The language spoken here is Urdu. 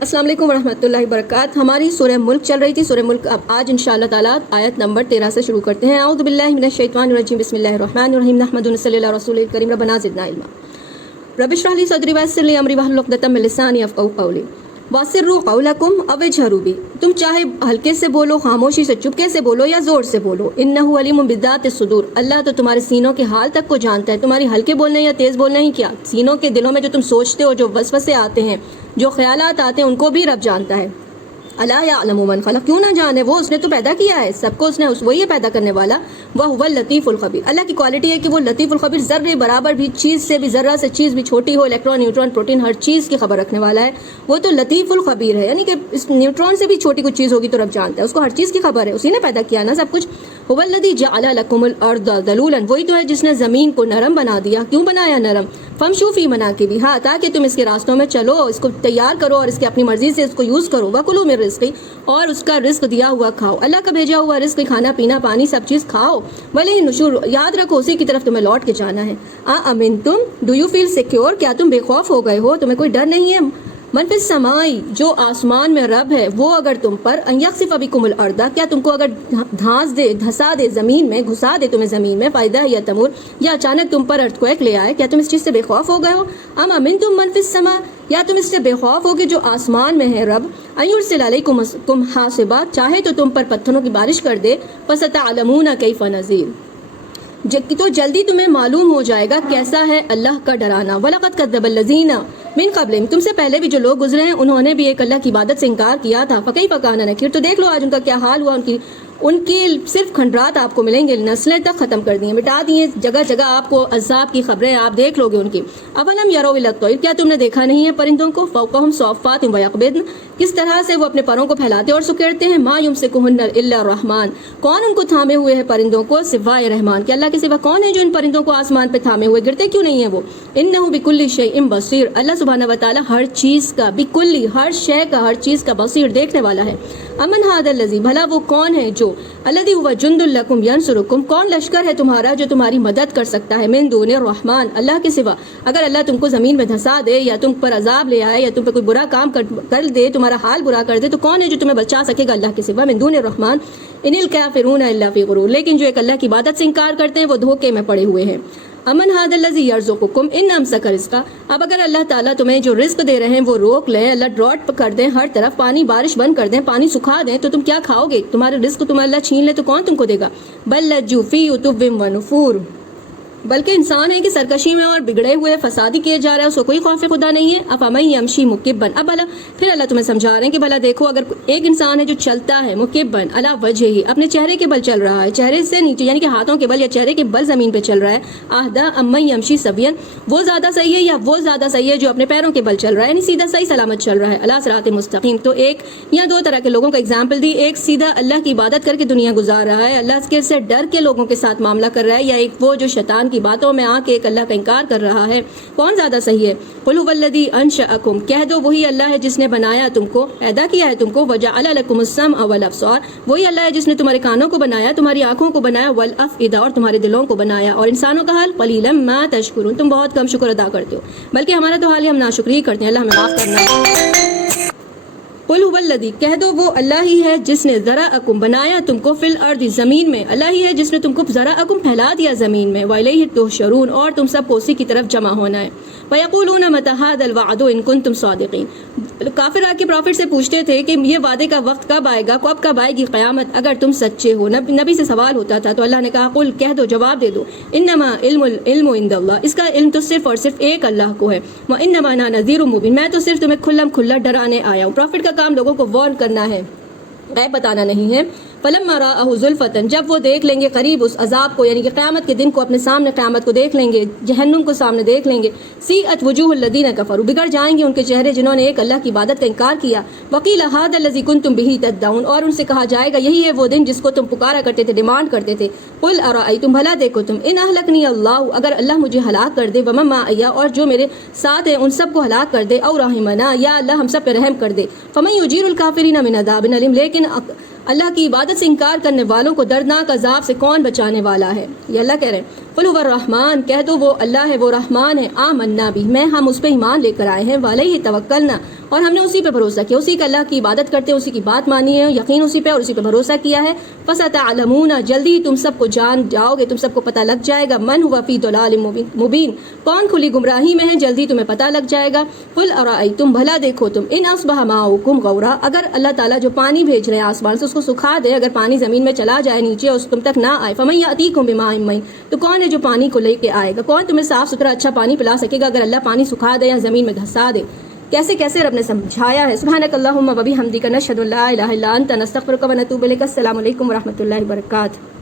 السلام علیکم ورحمۃ اللہ وبرکاتہ. ہماری سورہ ملک چل رہی تھی. سورہ ملک اب آج انشاءاللہ تعالیٰ آیت نمبر 13 سے شروع کرتے ہیں. اعوذ باللہ من الشیطان الرجیم. بسم اللہ الرحمن الرحیم. نحمدہ ونصلی علی رسول الکریم. ربنا زدنا علما. رب اشرح لی صدری ویسر لی امری واحلل عقدۃ من لسانی یفقهوا قولی. واسروا قولکم او اجہروا بہ. تم چاہے ہلکے سے بولو، خاموشی سے، چپکے سے بولو یا زور سے بولو. انہ علیم بذات الصدور. اللہ تو تمہارے سینوں کے حال تک کو جانتا ہے. تمہاری ہلکے بولنے یا تیز بولنے ہی کیا، سینوں کے دلوں میں جو تم سوچتے ہو، جو وسوسے آتے ہیں، جو خیالات آتے ہیں، ان کو بھی رب جانتا ہے. الا یعلم من خلق. کیوں نہ جانے وہ، اس نے تو پیدا کیا ہے سب کو، اس نے وہی ہے پیدا کرنے والا. وہو اللطیف الخبیر. اللہ کی کوالٹی ہے کہ وہ لطیف الخبیر، ذرے برابر بھی چیز سے بھی، ذرہ سے چیز بھی چھوٹی ہو، الیکٹرون، نیوٹرون، پروٹین، ہر چیز کی خبر رکھنے والا ہے. وہ تو لطیف الخبیر ہے، یعنی کہ اس نیوٹرون سے بھی چھوٹی کوئی چیز ہوگی تو رب جانتا ہے، اس کو ہر چیز کی خبر ہے، اسی نے پیدا کیا نا سب کچھ. هو الذی جعل لکم الارض ذلولا. وہی تو ہے جس نے زمین کو نرم بنا دیا. کیوں بنایا نرم؟ فامشوا فی مناکبہا. تاکہ تم اس کے راستوں میں چلو، اس کو تیار کرو اور اس کے اپنی مرضی سے اس کو یوز کرو. وکلوا من رزقہ. اور اس کا رزق دیا ہوا کھاؤ. اللہ کا بھیجا ہوا رزق، کھانا پینا پانی سب چیز کھاؤ. ولی نشور. یاد رکھو اسی کی طرف تمہیں لوٹ کے جانا ہے. امنتم. Do you feel secure. کیا تم بے خوف ہو گئے ہو، تمہیں کوئی ڈر نہیں ہے. من فی السماء. جو آسمان میں رب ہے وہ اگر تم پر ان یخسف بکم الارض. کیا تم کو اگر دھانس دے، دھسا دے زمین میں، گھسا دے تمہیں زمین میں. فائدہ یا تمور. یا اچانک تم پر ارتھکویک لے آئے. کیا تم اس چیز سے بے خوف ہو گئے ہو؟ امنتم من فی السماء. یا تم اس سے بے خوف ہو کہ جو آسمان میں ہے رب. ان یرسل علیکم حاصبا. چاہے تو تم پر پتھروں کی بارش کر دے. فستعلمون کیف نذیر. تو جلدی تمہیں معلوم ہو جائے گا کیسا ہے اللہ کا ڈرانا. وَلَقَدْ كَذَّبَ الَّذِينَ مِن قَبْلِهِمْ. تم سے پہلے بھی جو لوگ گزرے ہیں انہوں نے بھی ایک اللہ کی عبادت سے انکار کیا تھا. فَكَيْفَ كَانَ نَكِيرٌ. تو دیکھ لو آج ان کا کیا حال ہوا. ان کی صرف کھنڈرات آپ کو ملیں گے، نسلیں تک ختم کر دی ہیں، مٹا دی ہیں، جگہ جگہ آپ کو عذاب کی خبریں آپ دیکھ لو گے ان کی. اولم یروا الی الطیر. کیا تم نے دیکھا نہیں ہے پرندوں کو؟ فوقہم صافات ویقبضن. کس طرح سے وہ اپنے پروں کو پھیلاتے اور سکیڑتے ہیں. ما یمسکہن الا الرحمن. کون ان کو تھامے ہوئے ہے پرندوں کو سوائے رحمان کے. اللہ کے سوا کون ہے جو ان پرندوں کو آسمان پہ تھامے ہوئے، گرتے کیوں نہیں ہیں وہ. انہ بکل شیء بصیر. اللہ سبحانہ و تعالی ہر چیز کا، بکل ہر شے کا، ہر چیز کا بصیر دیکھنے والا ہے. امن ھذا الذی. بھلا وہ کون ہے جو الذی هو جند لکم ینصرکم. کون لشکر ہے تمہارا جو تمہاری مدد کر سکتا ہے. من دون الرحمن. اللہ کے سوا. اگر اللہ تم کو زمین میں دھسا دے یا تم پر عذاب لے آئے یا تم پہ کوئی برا کام کر دے، تمہارا حال برا کر دے، تو کون ہے جو تمہیں بچا سکے گا اللہ کے سوا. من دون الرحمن. ان الکافرون الا فی غرور. لیکن جو ایک اللہ کی عبادت سے انکار کرتے ہیں وہ دھوکے میں پڑے ہوئے ہیں. امن ھذا الذی یرزقکم ان امسک رزقا. اب اگر اللہ تعالیٰ تمہیں جو رزق دے رہے ہیں وہ روک لیں، اللہ ڈراٹ کر دیں، ہر طرف پانی بارش بند کر دیں، پانی سکھا دیں، تو تم کیا کھاؤ گے؟ تمہارے رزق تمہیں اللہ چھین لے تو کون تم کو دے گا. بل لجوا فی عتو و نفور. بلکہ انسان ہے کہ سرکشی میں اور بگڑے ہوئے فسادی کیے جا رہا ہے، اس کو کوئی خوف خدا نہیں ہے. افمن یمشی مکبن. اب بھلا پھر اللہ تمہیں سمجھا رہے ہیں کہ بھلا دیکھو اگر ایک انسان ہے جو چلتا ہے مکبن علی وجہہ، اپنے چہرے کے بل چل رہا ہے، چہرے سے نیچے یعنی کہ ہاتھوں کے بل یا چہرے کے بل زمین پہ چل رہا ہے. اہدا امن یمشی سویا. وہ زیادہ صحیح ہے یا وہ زیادہ صحیح ہے جو اپنے پیروں کے بل چل رہا ہے، یعنی سیدھا صحیح سلامت چل رہا ہے. اللہ صراط مستقیم. تو ایک یا دو طرح کے لوگوں کا اگزامپل دی. ایک سیدھا اللہ کی عبادت کر کے دنیا گزار رہا ہے، اللہ کے سے ڈر کے لوگوں کے ساتھ معاملہ کر رہا ہے، یا ایک وہ جو شیطان کی باتوں میں آ کے ایک اللہ کا انکار کر رہا ہے. کون زیادہ صحیح ہے؟ قل هو الذی انشأکم. کہہ دو وہی اللہ ہے جس نے بنایا تم کو، پیدا کیا ہے تم کو. وجعل لکم السمع والابصار. وہی اللہ ہے جس نے تمہارے کانوں کو بنایا، تمہاری آنکھوں کو بنایا. والافئدہ. اور تمہارے دلوں کو بنایا. اور انسانوں کا حال قلیلا ما تشکرون. تم بہت کم شکر ادا کرتے ہو، بلکہ ہمارا تو حال ہی ہم ناشکری کرتے ہیں. اللہ ہمیں معاف کرنا. قل هو الذی. کہہ دو وہ اللہ ہی ہے جس نے ذرأکم بنایا تم کو، فی الارض زمین میں. اللہ ہی ہے جس نے تم کو ذرأکم پھیلا دیا زمین میں. والیہ تحشرون. اور تم سب کو اسی کی طرف جمع ہونا ہے. ویقولون متی ھذا الوعد ان کنتم صادقین. کافر آ کے پروفٹ سے پوچھتے تھے کہ یہ وعدے کا وقت کب آئے گا، کب آئے گی قیامت اگر تم سچے ہو. نبی سے سوال ہوتا تھا تو اللہ نے کہا قل. کہہ دو، جواب دے دو. انما علم عند اللہ. اس کا علم تو صرف اور صرف ایک اللہ کو ہے. وانما انا نذیر مبین. میں تو صرف تمہیں کھلم کھلا ڈرانے آیا ہوں. پروفٹ کا کام لوگوں کو وارن کرنا ہے، غیب بتانا نہیں ہے. فلما رآہ زلفۃ. جب وہ دیکھ لیں گے قریب اس عذاب کو، یعنی کہ قیامت کے دن کو، اپنے سامنے قیامت کو دیکھ لیں گے، جہنم کو سامنے دیکھ لیں گے. سیئت وجوہ الذین کفروا. بگڑ جائیں گے ان کے چہرے جنہوں نے ایک اللہ کی عبادت کا انکار کیا. وقیل ھذا الذی کنتم بہ تدعون. اور ان سے کہا جائے گا یہی ہے وہ دن جس کو تم پکارا کرتے تھے، ڈیمانڈ کرتے تھے. قل ارأیتم. بھلا دیکھو تم. ان اہلکنی اللہ. اگر اللہ مجھے ہلاک کر دے، ومن معی. اور جو میرے ساتھ ہیں ان سب کو ہلاک کر دے. او رحمنا. یا اللہ ہم سب پہ رحم کر دے. فمن یجیر الکافرین من عذاب علیم. لیکن اللہ کی عبادت سے انکار کرنے والوں کو دردناک عذاب سے کون بچانے والا ہے؟ یہ اللہ کہہ رہے ہیں. قل هو الرحمن، کہہ دو وہ اللہ ہے، وہ رحمان ہے، آمنا بھی، میں ہم اس پہ ایمان لے کر آئے ہیں، وعلیہ توکلنا، اور ہم نے اسی پہ بھروسہ کیا، اسی کا اللہ کی عبادت کرتے ہیں، اسی کی بات مانی ہے، یقین اسی پہ اور اسی پہ بھروسہ کیا ہے۔ فستعلمون، جلدی ہی تم سب کو جان جاؤ گے، تم سب کو پتہ لگ جائے گا، من ہوا فی ضلال مبین، کون کھلی گمراہی میں ہے، جلدی تمہیں پتہ لگ جائے گا۔ قل ارأیتم، بھلا دیکھو تم، ان اصبح ماؤکم غورا، اگر اللہ تعالیٰ جو پانی بھیج رہے ہیں آسمان سے اس کو سکھا دے، اگر پانی زمین میں چلا جائے نیچے اور تم تک نہ آئے، فمن یأتیکم بماء معین، تو کون ہے جو پانی کو لے کے آئے گا، کون تمہیں صاف ستھرا اچھا پانی پلا سکے گا اگر اللہ پانی سکھا دے یا زمین میں دھسا دے۔ کیسے کیسے رب نے سمجھایا ہے۔ سبحانک اللہم و بحمدک، نشہد ان لا الہ الا انت، نستغفرک و نتوب الیک۔ السلام علیکم و رحمۃ اللہ وبرکاتہ۔